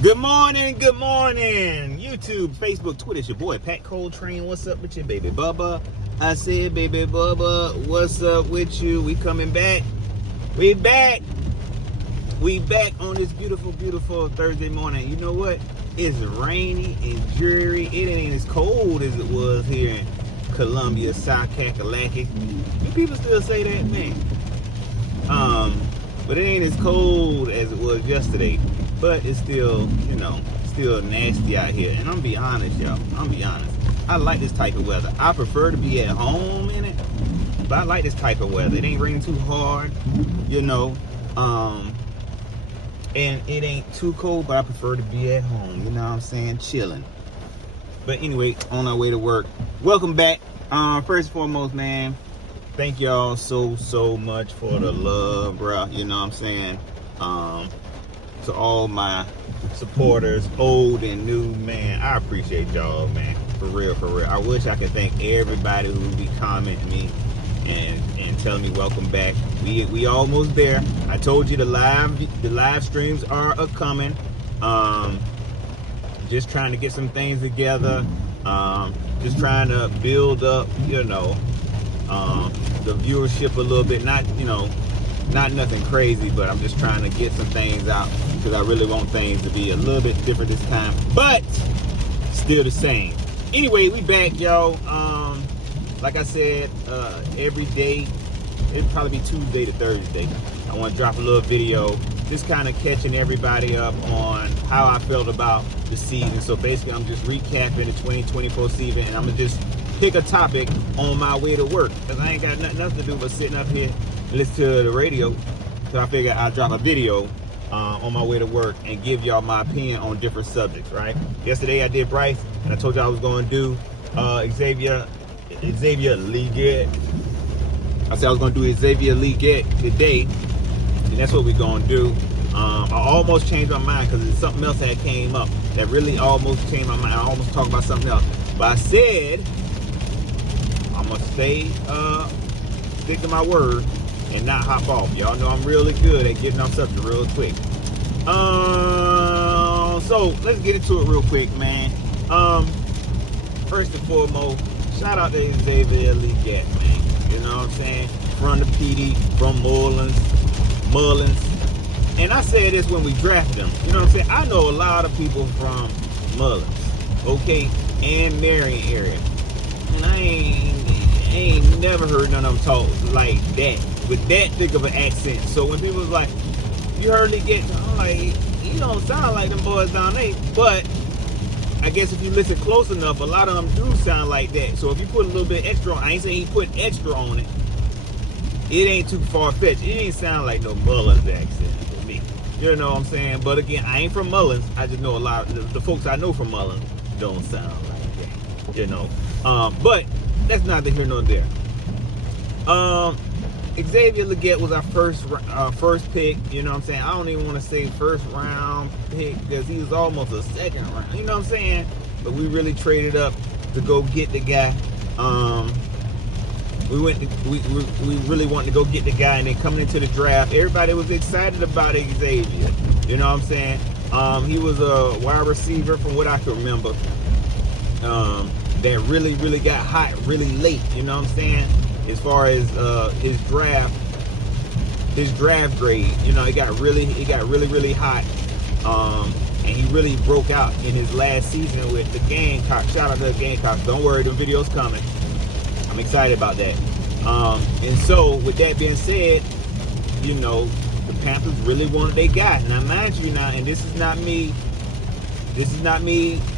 Good morning, YouTube, Facebook, Twitter. It's your boy Pat Coltrane. What's up with you, baby Bubba? I said, baby Bubba, what's up with you? We coming back. We back on this beautiful Thursday morning. You know what? It's rainy and dreary. It ain't as cold as it was here in Columbia, South Kakalaki. Do people still say that, man? But it ain't as cold as it was yesterday. But it's still, still nasty out here. And I'm gonna be honest, y'all. I like this type of weather. I prefer to be at home in it, but I like this type of weather. It ain't raining too hard, and it ain't too cold, but I prefer to be at home, you know what I'm saying? Chilling. But anyway, on our way to work. Welcome back. First and foremost, man, thank y'all so much for the love, bro. You know what I'm saying? To all my supporters, old and new, man, I appreciate y'all, man. For real. I wish I could thank everybody who be commenting me and telling me welcome back. We almost there. I told you the live streams are coming. Just trying to get some things together. Just trying to build up, the viewership a little bit. Not nothing crazy, but I'm just trying to get some things out because I really want things to be a little bit different this time, but still the same. Anyway, we back, y'all. Like I said, every day, it'll probably be Tuesday to Thursday, I want to drop a little video, just kind of catching everybody up on how I felt about the season. So basically, I'm just recapping the 2024 season, and I'm going to just pick a topic on my way to work because I ain't got nothing else to do but sitting up here listen to the radio. So I figured I'll drop a video on my way to work and give y'all my opinion on different subjects, right? Yesterday I did Bryce, and I told y'all I was going to do Xavier Leggette. I said I was going to do Xavier Leggette today, and that's what we're going to do. I almost changed my mind because something else that came up that really almost changed my mind. I almost talked about something else, but I said I'm going to stick to my word and not hop off. Y'all know I'm really good at getting off subject real quick. So let's get into it real quick, man. First and foremost, shout out to Xavier Leggette, man. You know what I'm saying? From the PD, from Mullins. And I said this when we drafted him. You know what I'm saying? I know a lot of people from Mullins, okay, and Marion area. And I ain't never heard none of them talk like that, with that thick of an accent. So when people was like, you heard Leggette, I'm like, you don't sound like them boys down there. But I guess if you listen close enough, a lot of them do sound like that. So if you put a little bit extra on, I ain't saying he put extra on it, it ain't too far-fetched. It ain't sound like no Mullins accent for me. You know what I'm saying? But again, I ain't from Mullins. I just know a lot of the folks I know from Mullins don't sound like that, but that's neither here nor there. Xavier Leggette was our first pick. You know what I'm saying? I don't even want to say first round pick because he was almost a second round. You know what I'm saying? But we really traded up to go get the guy. We really wanted to go get the guy, and then coming into the draft, everybody was excited about Xavier. You know what I'm saying? He was a wide receiver from what I can remember. That really got hot really late, you know what I'm saying? As far as his draft grade, it got really hot. And he really broke out in his last season with the Gamecocks. Shout out to the Gamecocks. Don't worry, the video's coming. I'm excited about that. And so with that being said, the Panthers really wanted their guy. Now mind you and this is not me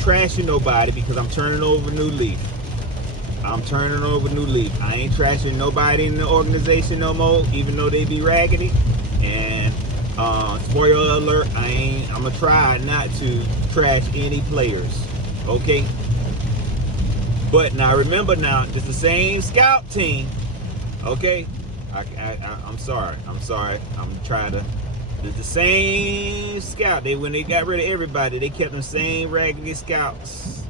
trashing nobody because I'm turning over a new leaf. I ain't trashing nobody in the organization no more, even though they be raggedy. And spoiler alert, I'm gonna try not to trash any players, okay? But now remember, it's the same scout team, okay? I'm sorry. I'm trying to. It's the same scout. When they got rid of everybody, they kept them same raggedy scouts.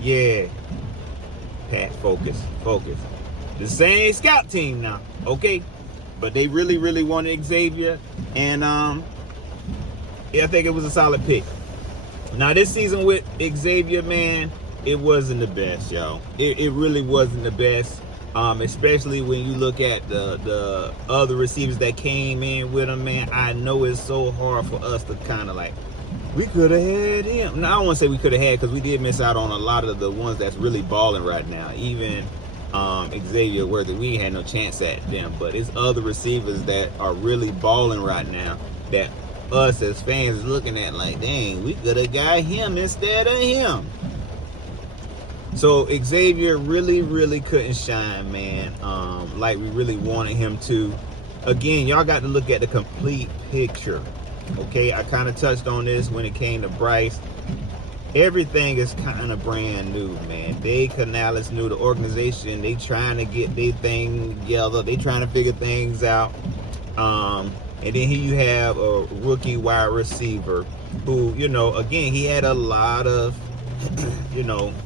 Yeah. Pat, focus. The same scout team now, okay? But they really wanted Xavier, and yeah, I think it was a solid pick. Now this season with Xavier, man, it wasn't the best, y'all. It really wasn't the best. Especially when you look at the other receivers that came in with him, man. I know it's so hard for us to kind of like, we could have had him. Now, I don't want to say we could have had, because we did miss out on a lot of the ones that's really balling right now. Even Xavier, where we had no chance at them. But it's other receivers that are really balling right now that us as fans is looking at like, dang, we could have got him instead of him. So Xavier really couldn't shine, man, like we really wanted him to. Again, y'all got to look at the complete picture. Okay, I kind of touched on this when it came to Bryce. Everything is kind of brand new, man. Dave Canales new, the organization, they trying to get their thing together. They trying to figure things out. And then here you have a rookie wide receiver who, you know, again, he had a lot of,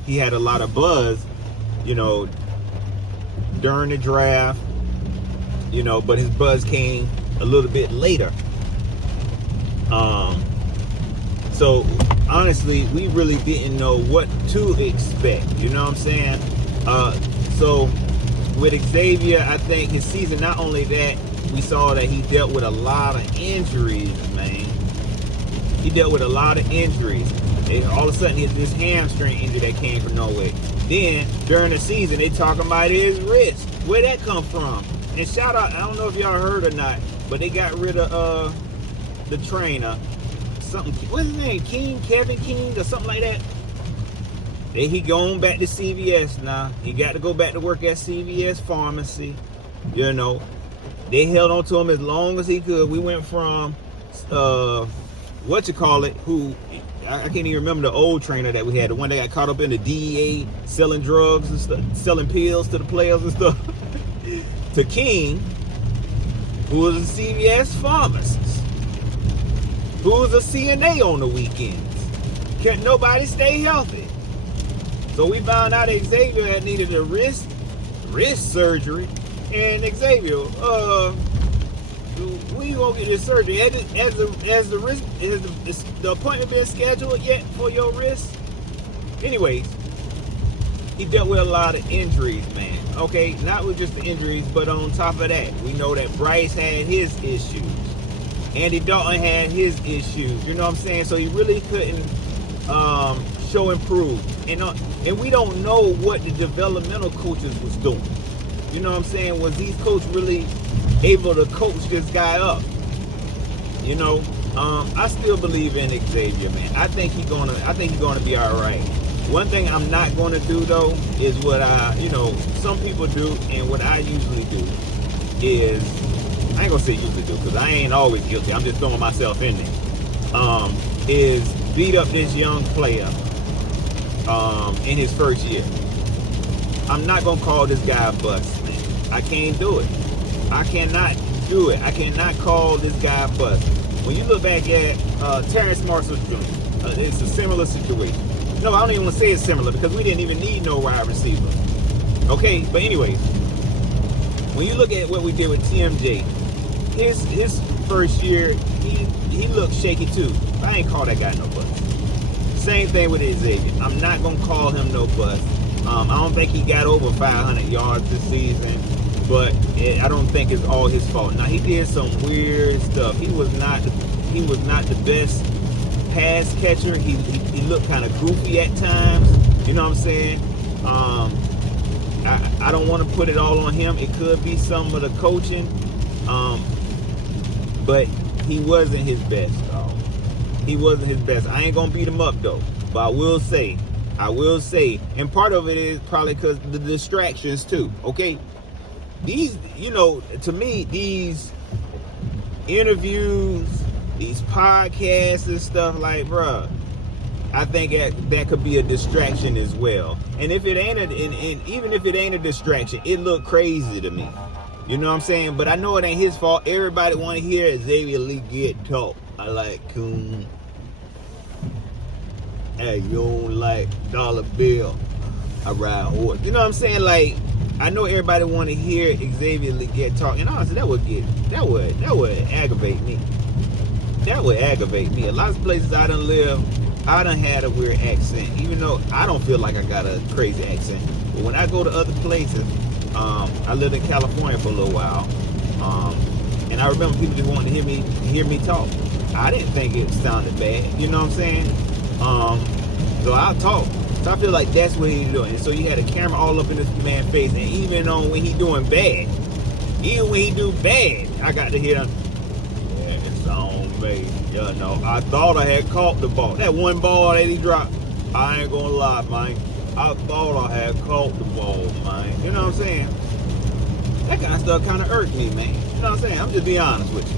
he had a lot of buzz, during the draft, but his buzz came a little bit later. So honestly, we really didn't know what to expect. You know what I'm saying? So with Xavier, I think his season, not only that, we saw that he dealt with a lot of injuries, man. He dealt with a lot of injuries. And all of a sudden, he had this hamstring injury that came from nowhere. Then, during the season, they talking about his wrist. Where'd that come from? And shout out, I don't know if y'all heard or not, but they got rid of the trainer. What's his name? Kevin King, or something like that. Then he going back to CVS now. He got to go back to work at CVS Pharmacy. They held on to him as long as he could. We went from, who, I can't even remember the old trainer that we had, the one that got caught up in the DEA, selling drugs and stuff, selling pills to the players and stuff, to King, who was a CVS pharmacist, who was a CNA on the weekends. Can't nobody stay healthy. So we found out Xavier needed a wrist surgery. And Xavier, when you gonna get this surgery? Has the appointment been scheduled yet for your wrist? Anyways, he dealt with a lot of injuries, man. Okay, not with just the injuries, but on top of that, we know that Bryce had his issues. Andy Dalton had his issues. You know what I'm saying? So he really couldn't show improve. And we don't know what the developmental coaches was doing. You know what I'm saying? Was these coaches really able to coach this guy up? I still believe in Xavier, man. I think he's gonna be all right. One thing I'm not gonna do though is what some people do, and what I usually do is, I ain't gonna say usually do, because I ain't always guilty. I'm just throwing myself in there. Is beat up this young player in his first year. I'm not gonna call this guy a bust. I can't do it. I cannot do it. I cannot call this guy a bust. When you look back at Terrence Marshall Jr., it's a similar situation. No, I don't even want to say it's similar, because we didn't even need no wide receiver. Okay, but anyways, when you look at what we did with TMJ, his first year, he looked shaky too. I ain't call that guy no bust. Same thing with Xavier. I'm not gonna call him no bust. I don't think he got over 500 yards this season, but I don't think it's all his fault. Now, he did some weird stuff. He was not the best pass catcher. He looked kind of goofy at times. You know what I'm saying? I don't want to put it all on him. It could be some of the coaching, but he wasn't his best, dog. He wasn't his best. I ain't gonna beat him up though, but I will say, and part of it is probably because the distractions too, okay? These, to me, these interviews, these podcasts and stuff, like, bruh, I think that could be a distraction as well. And if it ain't, even if it ain't a distraction, it look crazy to me. You know what I'm saying? But I know it ain't his fault. Everybody want to hear Xavier Leggette talk. I like coon. Hey, you don't like dollar bill, I ride horse. You know what I'm saying? Like, I know everybody want to hear Xavier Leggette talk, and honestly, that would aggravate me. That would aggravate me. A lot of places I done live, I done had a weird accent, even though I don't feel like I got a crazy accent. But when I go to other places, I lived in California for a little while, and I remember people just wanting to hear me talk. I didn't think it sounded bad, you know what I'm saying? So I'll talk. So I feel like that's what he's doing. And so you had a camera all up in this man's face, and even on when he doing bad, even when he do bad, I got to hear him. Yeah, it's on me. You know, I thought I had caught the ball. That one ball that he dropped, I ain't gonna lie, man. I thought I had caught the ball, man. You know what I'm saying? That kind of stuff kind of irked me, man. You know what I'm saying? I'm just being honest with you.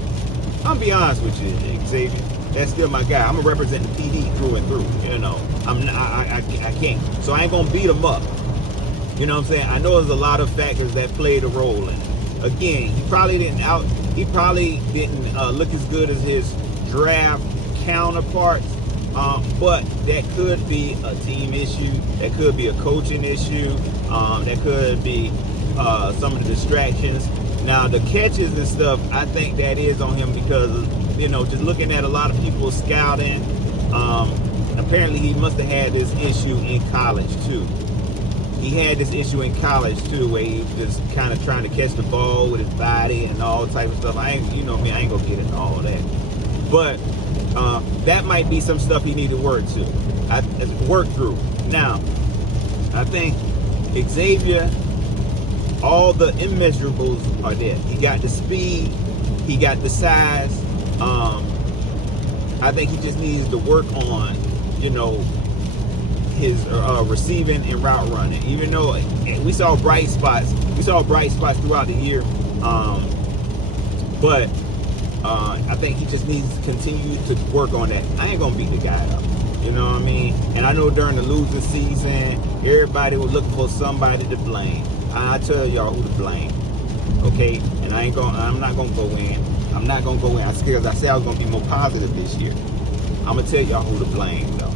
I'm be honest with you, Xavier. That's still my guy. I'm gonna represent the PD through and through. You know, I can't. So I ain't gonna beat him up. You know what I'm saying? I know there's a lot of factors that played a role in it. Again, he probably didn't look as good as his draft counterparts. But that could be a team issue. That could be a coaching issue. That could be some of the distractions. Now, the catches and stuff, I think that is on him because, you know, just looking at a lot of people scouting, apparently he must have had this issue in college, too. He had this issue in college, too, where he was just kind of trying to catch the ball with his body and all type of stuff. You know me, I ain't going to get into all that. But that might be some stuff he needed to work through. Now, I think Xavier, all the immeasurables are there. He got the speed, he got the size. I think he just needs to work on, you know, his receiving and route running. Even though we saw bright spots throughout the year, but I think he just needs to continue to work on that. I ain't gonna beat the guy up, you know what I mean? And I know during the losing season, everybody was looking for somebody to blame. I tell y'all who to blame, okay? And I'm not gonna go in. I said I was gonna be more positive this year. I'm gonna tell y'all who to blame, though.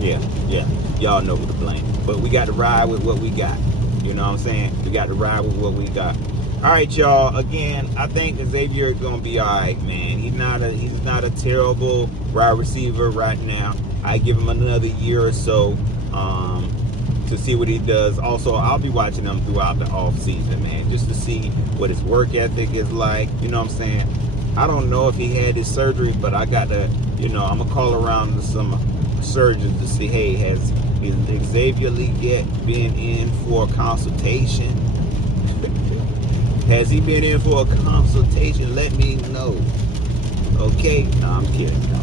Yeah, y'all know who to blame. But we got to ride with what we got. You know what I'm saying? We got to ride with what we got. All right, y'all. Again, I think Xavier is gonna be all right, man. He's not a terrible wide receiver right now. I give him another year or so to see what he does. Also, I'll be watching him throughout the off season, man, just to see what his work ethic is like. You know what I'm saying? I don't know if he had his surgery, but I got to, you know, I'm gonna call around to some surgeons to see, hey, has Xavier Leggette been in for a consultation? Has he been in for a consultation? Let me know. Okay? No, I'm kidding. No.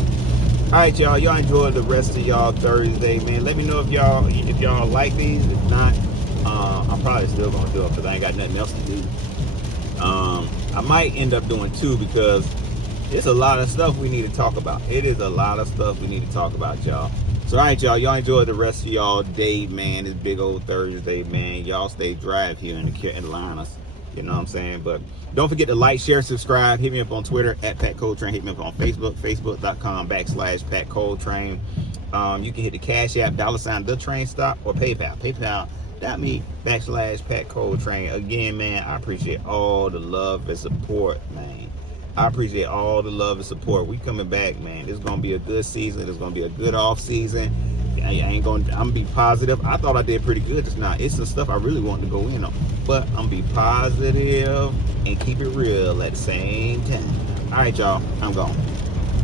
All right, y'all. Y'all enjoy the rest of y'all Thursday, man. Let me know if y'all like these. If not, I'm probably still gonna do it because I ain't got nothing else to do. I might end up doing 2 because it's a lot of stuff we need to talk about. It is a lot of stuff we need to talk about, y'all. So, all right, y'all. Y'all enjoy the rest of y'all day, man. This big old Thursday, man. Y'all stay dry here in the Carolinas. You know what I'm saying? But don't forget to like, share, subscribe. Hit me up on Twitter at Pat Coltrane. Hit me up on Facebook, facebook.com/Pat Coltrane. You can hit the Cash App, $ The Train Stop, or PayPal. PayPal.me/Pat Coltrane. Again, man, I appreciate all the love and support, man. I appreciate all the love and support. We coming back, man. It's gonna be a good season. It's gonna be a good off season. I'm gonna be positive. I thought I did pretty good just now. It's the stuff I really wanted to go in on. But I'm gonna be positive and keep it real at the same time. All right, y'all. I'm gone.